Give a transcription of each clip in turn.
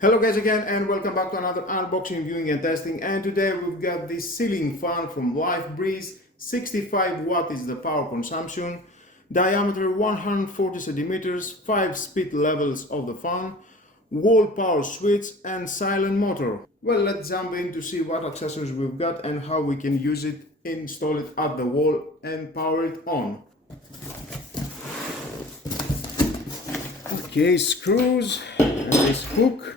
Hello guys again, and welcome back to another unboxing, viewing and testing. And today we've got this ceiling fan from LifeBreeze. 65 watt is the power consumption, diameter 140 centimeters, 5 speed levels of the fan, wall power switch and silent motor. Well, let's jump in to see what accessories we've got and how we can use it, install it at the wall and power it on. Okay, screws and this hook.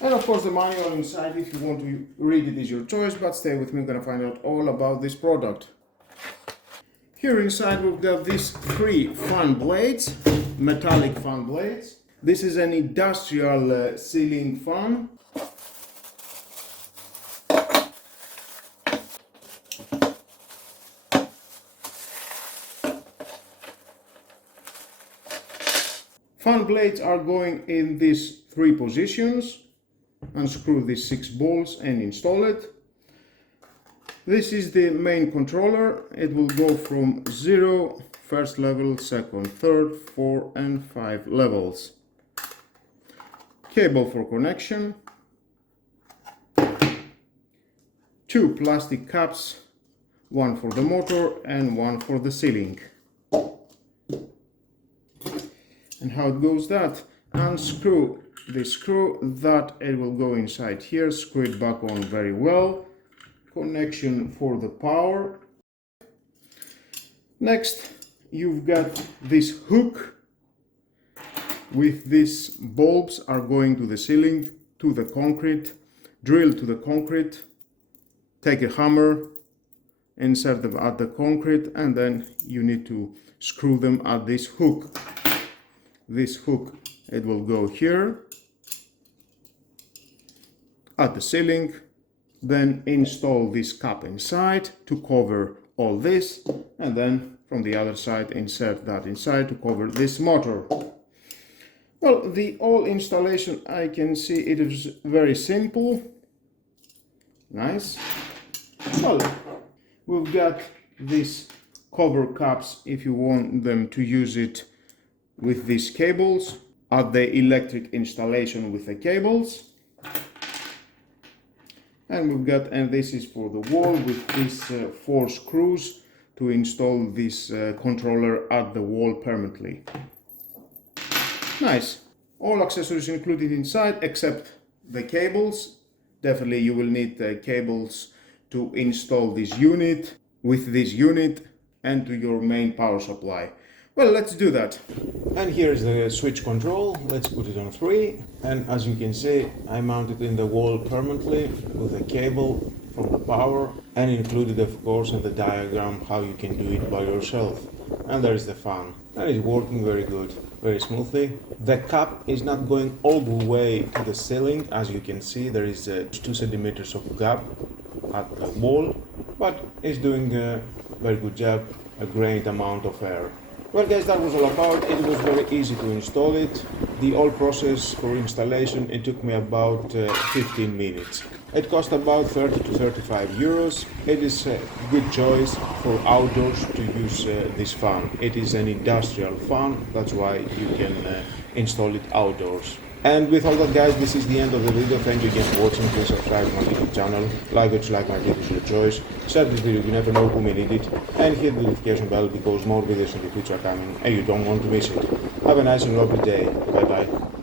And of course the manual inside. If you want to read it is your choice, but stay with me, I'm gonna find out all about this product. Here inside we've got these 3 fan blades, metallic fan blades. This is an industrial ceiling fan. Fan blades are going in these 3 positions. Unscrew these 6 bolts and install it. This is the main controller. It will go from 0, first level, second, third, 4 and 5 levels. Cable for connection. 2 plastic caps, one for the motor and one for the ceiling. And how it goes that? Unscrew the screw, that it will go inside here, screw it back on very well. Connection for the power. Next you've got this hook with these bulbs are going to the ceiling, to the concrete, drill to the concrete, take a hammer, insert them at the concrete, and then you need to screw them at this hook. This hook, it will go here at the ceiling, then install this cap inside to cover all this, and then from the other side insert that inside to cover this motor. Well, the whole installation, I can see it is very simple. Nice. Well, we've got these cover caps if you want them to use it with these cables, at the electric installation with the cables. And we've got, and this is for the wall with these 4 screws to install this controller at the wall permanently. Nice. All accessories included inside except the cables. Definitely you will need the cables to install this unit, with this unit, and to your main power supply. Well, let's do that. And here's the switch control. Let's put it on 3. And as you can see, I mounted in the wall permanently with a cable from the power, and included of course in the diagram how you can do it by yourself. And there is the fan. And it's working very good, very smoothly. The cap is not going all the way to the ceiling. As you can see, there is 2 centimeters of gap at the wall, but it's doing a very good job, a great amount of air. Well guys, that was all about it. It was very easy to install it. The whole process for installation, it took me about 15 minutes. It cost about 30 to 35 euros. It is a good choice for outdoors to use this fan. It is an industrial fan, that's why you can install it outdoors. And with all that guys, this is the end of the video. Thank you again for watching. Please subscribe to my YouTube channel, like or dislike my videos, your choice. Share this video, you never know who may need it, and hit the notification bell because more videos in the future are coming and you don't want to miss it. Have a nice and lovely day. Bye bye.